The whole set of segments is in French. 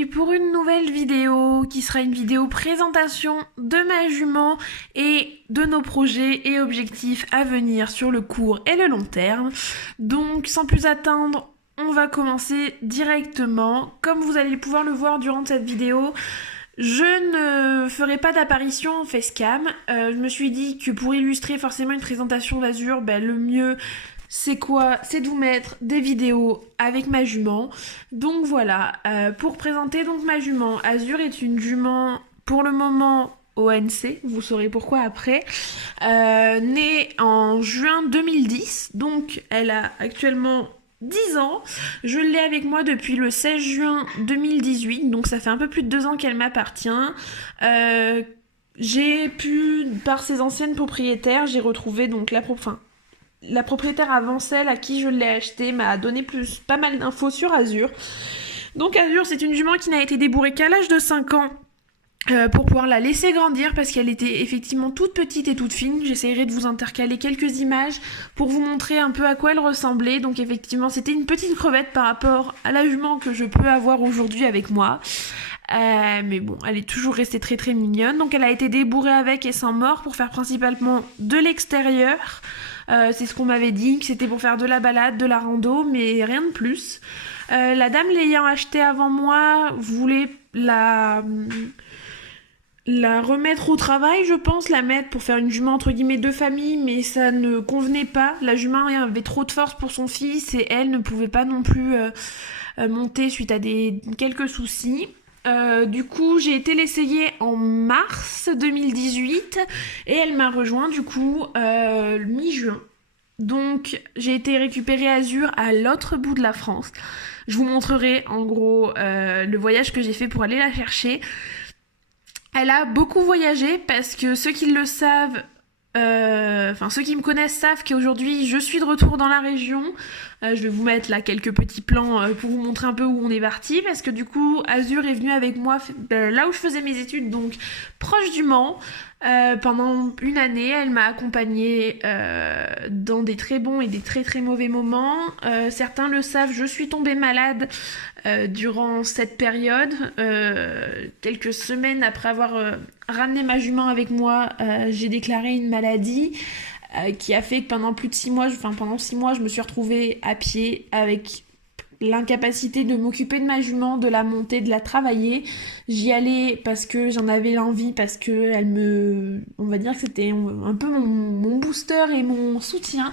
aujourd'hui pour une nouvelle vidéo qui sera une vidéo présentation de ma jument et de nos projets et objectifs à venir sur le court et le long terme. Donc sans plus attendre, on va commencer directement. Comme vous allez pouvoir le voir durant cette vidéo, je ne ferai pas d'apparition en facecam. Je me suis dit que pour illustrer forcément une présentation d'Azur, le mieux c'est quoi? C'est de vous mettre des vidéos avec ma jument. Donc voilà, pour présenter donc ma jument, Azur est une jument pour le moment ONC, vous saurez pourquoi après, née en juin 2010, donc elle a actuellement 10 ans. Je l'ai avec moi depuis le 16 juin 2018, donc ça fait un peu plus de 2 ans qu'elle m'appartient. J'ai pu, par ses anciennes propriétaires, j'ai retrouvé donc la propriétaire avant celle à qui je l'ai acheté m'a donné pas mal d'infos sur Azur. Donc Azur, c'est une jument qui n'a été débourrée qu'à l'âge de 5 ans pour pouvoir la laisser grandir parce qu'elle était effectivement toute petite et toute fine. J'essaierai de vous intercaler quelques images pour vous montrer un peu à quoi elle ressemblait. Donc effectivement, c'était une petite crevette par rapport à la jument que je peux avoir aujourd'hui avec moi. Mais bon, elle est toujours restée très très mignonne. Donc elle a été débourrée avec et sans mort pour faire principalement de l'extérieur. C'est ce qu'on m'avait dit, que c'était pour faire de la balade, de la rando, mais rien de plus. La dame l'ayant achetée avant moi voulait la remettre au travail, je pense, la mettre pour faire une jument entre guillemets de famille, mais ça ne convenait pas. La jument avait trop de force pour son fils et elle ne pouvait pas non plus monter suite à quelques soucis. Du coup, j'ai été l'essayer en mars 2018 et elle m'a rejoint du coup mi-juin. Donc, j'ai été récupérer Azur à l'autre bout de la France. Je vous montrerai en gros le voyage que j'ai fait pour aller la chercher. Elle a beaucoup voyagé parce que ceux qui le savent, ceux qui me connaissent savent qu'aujourd'hui je suis de retour dans la région. Je vais vous mettre là quelques petits plans pour vous montrer un peu où on est parti parce que du coup Azur est venue avec moi là où je faisais mes études, donc proche du Mans. Pendant une année, elle m'a accompagnée dans des très bons et des très très mauvais moments. Certains le savent, je suis tombée malade durant cette période. Quelques semaines après avoir ramené ma jument avec moi, j'ai déclaré une maladie qui a fait que pendant 6 mois, je me suis retrouvée à pied avec l'incapacité de m'occuper de ma jument, de la monter, de la travailler. J'y allais parce que j'en avais l'envie, parce que on va dire que c'était un peu mon booster et mon soutien.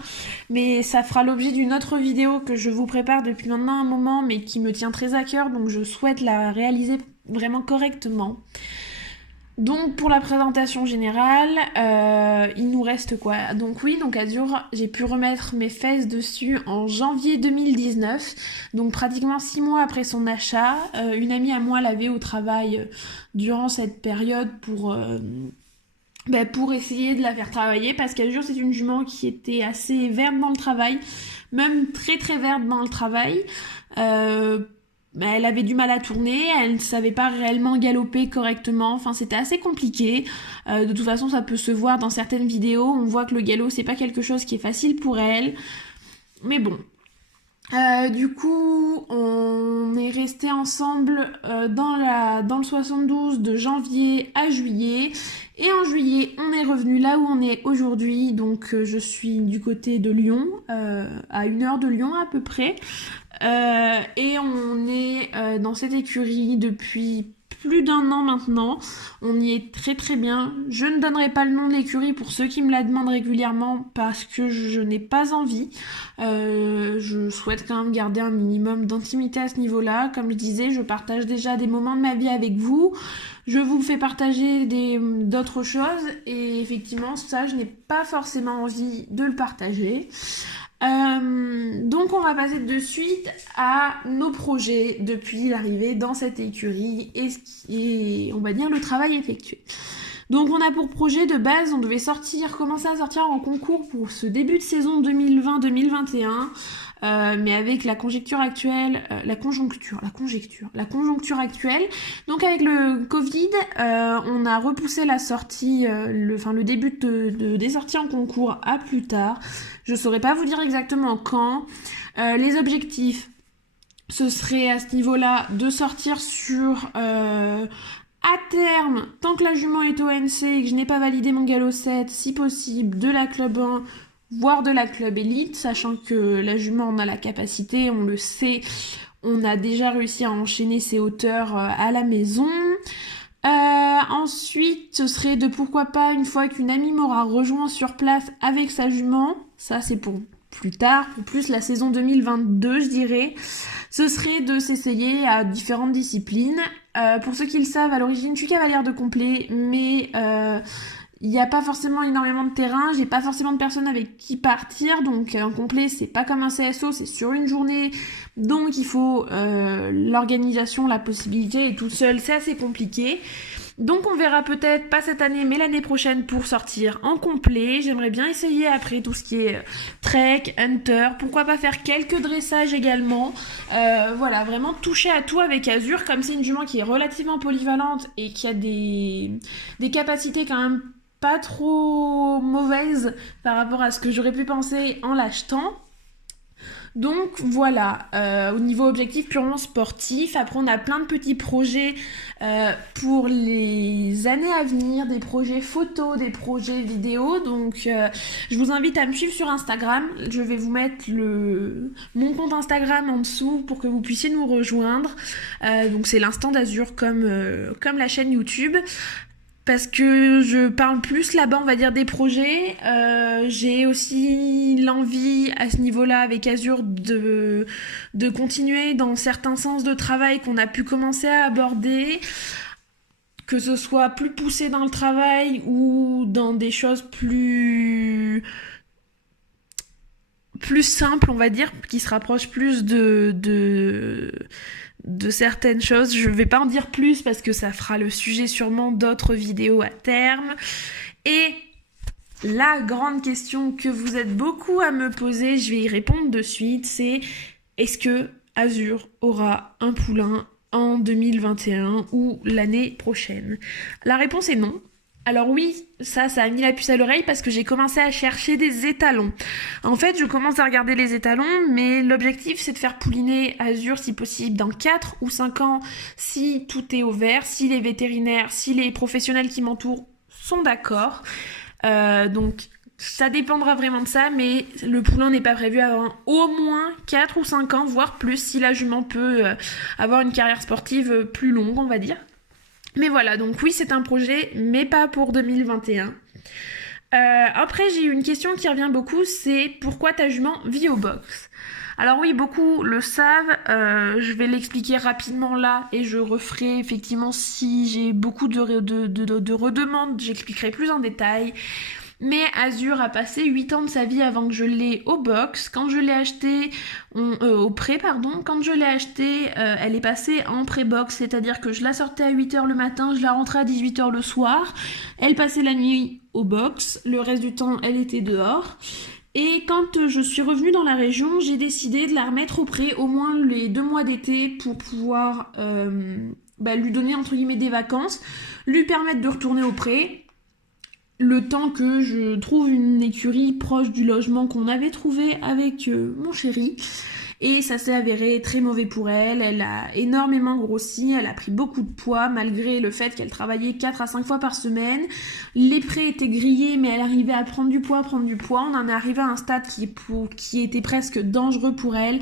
Mais ça fera l'objet d'une autre vidéo que je vous prépare depuis maintenant un moment, mais qui me tient très à cœur, donc je souhaite la réaliser vraiment correctement. Donc pour la présentation générale, il nous reste quoi? Donc Azur, j'ai pu remettre mes fesses dessus en janvier 2019, donc pratiquement 6 mois après son achat. Une amie à moi l'avait au travail durant cette période pour essayer de la faire travailler, parce qu'Azur c'est une jument qui était assez verte dans le travail, même très très verte dans le travail. Elle avait du mal à tourner, elle ne savait pas réellement galoper correctement, enfin c'était assez compliqué. De toute façon ça peut se voir dans certaines vidéos, on voit que le galop c'est pas quelque chose qui est facile pour elle. Mais bon. Du coup on est resté ensemble dans le 72 de janvier à juillet. Et en juillet, on est revenu là où on est aujourd'hui, donc je suis du côté de Lyon, à 1 heure de Lyon à peu près. Et on est dans cette écurie depuis plus d'1 an maintenant. On y est très très bien. Je ne donnerai pas le nom de l'écurie pour ceux qui me la demandent régulièrement parce que je n'ai pas envie. Je souhaite quand même garder un minimum d'intimité à ce niveau-là. Comme je disais, je partage déjà des moments de ma vie avec vous. Je vous fais partager d'autres choses et effectivement ça, je n'ai pas forcément envie de le partager. Donc on va passer de suite à nos projets depuis l'arrivée dans cette écurie et on va dire le travail effectué. Donc on a pour projet de base, on devait commencer à sortir en concours pour ce début de saison 2020-2021. Mais avec la conjoncture actuelle, la conjoncture actuelle, donc avec le Covid, on a repoussé la sortie, le début des sorties en concours à plus tard. Je saurais pas vous dire exactement quand. Les objectifs, ce serait à ce niveau-là de sortir sur à terme, tant que la jument est au NC et que je n'ai pas validé mon galop 7, si possible, de la club 1, voire de la club élite, sachant que la jument en a la capacité, on le sait, on a déjà réussi à enchaîner ses hauteurs à la maison. Ensuite, ce serait de pourquoi pas, une fois qu'une amie m'aura rejoint sur place avec sa jument, ça c'est pour plus tard, pour plus la saison 2022 je dirais, ce serait de s'essayer à différentes disciplines. Pour ceux qui le savent, à l'origine je suis cavalière de complet, mais il n'y a pas forcément énormément de terrain, j'ai pas forcément de personnes avec qui partir, donc un complet c'est pas comme un CSO, c'est sur une journée, donc il faut l'organisation, la possibilité, et toute seule c'est assez compliqué. Donc on verra peut-être pas cette année mais l'année prochaine pour sortir en complet. J'aimerais bien essayer après tout ce qui est trek, hunter, pourquoi pas faire quelques dressages également. Voilà, vraiment toucher à tout avec Azur, comme c'est une jument qui est relativement polyvalente et qui a des capacités quand même pas trop mauvaises par rapport à ce que j'aurais pu penser en l'achetant. Donc voilà, au niveau objectif purement sportif, après on a plein de petits projets pour les années à venir, des projets photos, des projets vidéo, donc je vous invite à me suivre sur Instagram, je vais vous mettre mon compte Instagram en dessous pour que vous puissiez nous rejoindre, donc c'est l'Instant d'Azur comme la chaîne YouTube. Parce que je parle plus là-bas, on va dire, des projets. J'ai aussi l'envie, à ce niveau-là, avec Azur, de continuer dans certains sens de travail qu'on a pu commencer à aborder, que ce soit plus poussé dans le travail ou dans des choses plus simples, on va dire, qui se rapprochent plus de certaines choses. Je vais pas en dire plus parce que ça fera le sujet sûrement d'autres vidéos à terme. Et la grande question que vous êtes beaucoup à me poser, je vais y répondre de suite, c'est est-ce que Azur aura un poulain en 2021 ou l'année prochaine? La réponse est non. Alors oui, ça a mis la puce à l'oreille parce que j'ai commencé à chercher des étalons. En fait, je commence à regarder les étalons, mais l'objectif c'est de faire pouliner Azur si possible dans 4 ou 5 ans si tout est au vert, si les vétérinaires, si les professionnels qui m'entourent sont d'accord. Donc ça dépendra vraiment de ça, mais le poulain n'est pas prévu avant au moins 4 ou 5 ans, voire plus, si la jument peut avoir une carrière sportive plus longue, on va dire. Mais voilà, donc oui, c'est un projet, mais pas pour 2021. Après, j'ai eu une question qui revient beaucoup, c'est pourquoi ta jument vit au box? Alors oui, beaucoup le savent, je vais l'expliquer rapidement là, et je referai effectivement si j'ai beaucoup de redemandes, j'expliquerai plus en détail. Mais Azur a passé 8 ans de sa vie avant que je l'ai au box. Quand je l'ai acheté, au pré, pardon, quand je l'ai acheté, elle est passée en pré-box, c'est-à-dire que je la sortais à 8h le matin, je la rentrais à 18h le soir. Elle passait la nuit au box, le reste du temps, elle était dehors. Et quand je suis revenue dans la région, j'ai décidé de la remettre au pré, au moins les 2 mois d'été, pour pouvoir lui donner entre guillemets des vacances, lui permettre de retourner au pré. Le temps que je trouve une écurie proche du logement qu'on avait trouvé avec mon chéri. Et ça s'est avéré très mauvais pour elle. Elle a énormément grossi, elle a pris beaucoup de poids malgré le fait qu'elle travaillait 4 à 5 fois par semaine. Les prés étaient grillés mais elle arrivait à prendre du poids. On en est arrivé à un stade qui était presque dangereux pour elle.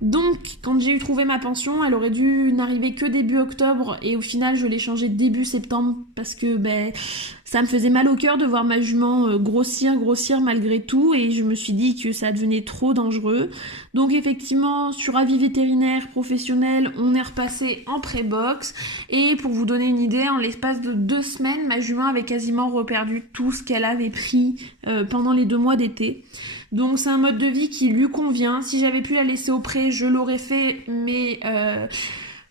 Donc, quand j'ai trouvé ma pension, elle aurait dû n'arriver que début octobre et au final, je l'ai changée début septembre parce que ça me faisait mal au cœur de voir ma jument grossir malgré tout et je me suis dit que ça devenait trop dangereux. Donc effectivement, sur avis vétérinaire professionnel, on est repassé en pré-box et pour vous donner une idée, en l'espace de 2 semaines, ma jument avait quasiment reperdu tout ce qu'elle avait pris pendant les 2 mois d'été. Donc c'est un mode de vie qui lui convient. Si j'avais pu la laisser au pré, je l'aurais fait, mais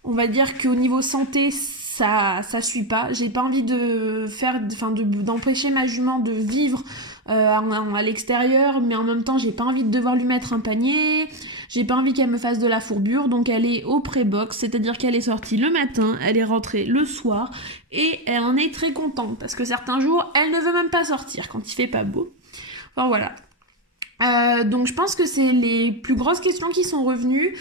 on va dire qu'au niveau santé, ça suit pas. J'ai pas envie d'empêcher ma jument de vivre à l'extérieur, mais en même temps, j'ai pas envie de devoir lui mettre un panier. J'ai pas envie qu'elle me fasse de la fourbure, donc elle est au pré-box, c'est-à-dire qu'elle est sortie le matin, elle est rentrée le soir, et elle en est très contente, parce que certains jours, elle ne veut même pas sortir quand il fait pas beau. Enfin voilà. Donc je pense que c'est les plus grosses questions qui sont revenues.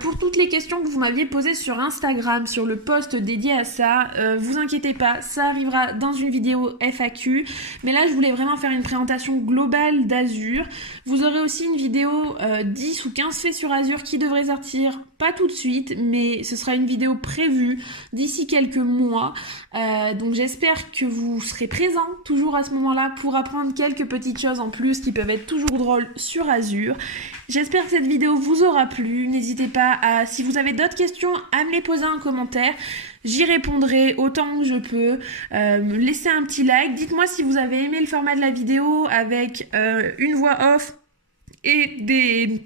Pour toutes les questions que vous m'aviez posées sur Instagram, sur le post dédié à ça, vous inquiétez pas, ça arrivera dans une vidéo FAQ. Mais là, je voulais vraiment faire une présentation globale d'Azure. Vous aurez aussi une vidéo 10 ou 15 faits sur Azure qui devrait sortir, pas tout de suite, mais ce sera une vidéo prévue d'ici quelques mois. Donc j'espère que vous serez présents toujours à ce moment-là pour apprendre quelques petites choses en plus qui peuvent être toujours drôles sur Azure. J'espère que cette vidéo vous aura plu. N'hésitez pas à, si vous avez d'autres questions, à me les poser en commentaire. J'y répondrai autant que je peux. Laissez un petit like. Dites-moi si vous avez aimé le format de la vidéo avec une voix off et des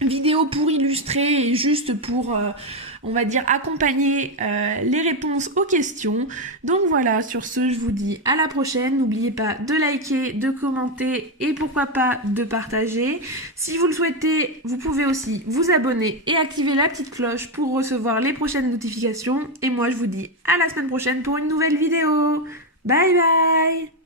vidéos pour illustrer et juste pour, on va dire, accompagner les réponses aux questions. Donc voilà, sur ce, je vous dis à la prochaine. N'oubliez pas de liker, de commenter et pourquoi pas de partager. Si vous le souhaitez, vous pouvez aussi vous abonner et activer la petite cloche pour recevoir les prochaines notifications. Et moi, je vous dis à la semaine prochaine pour une nouvelle vidéo. Bye bye!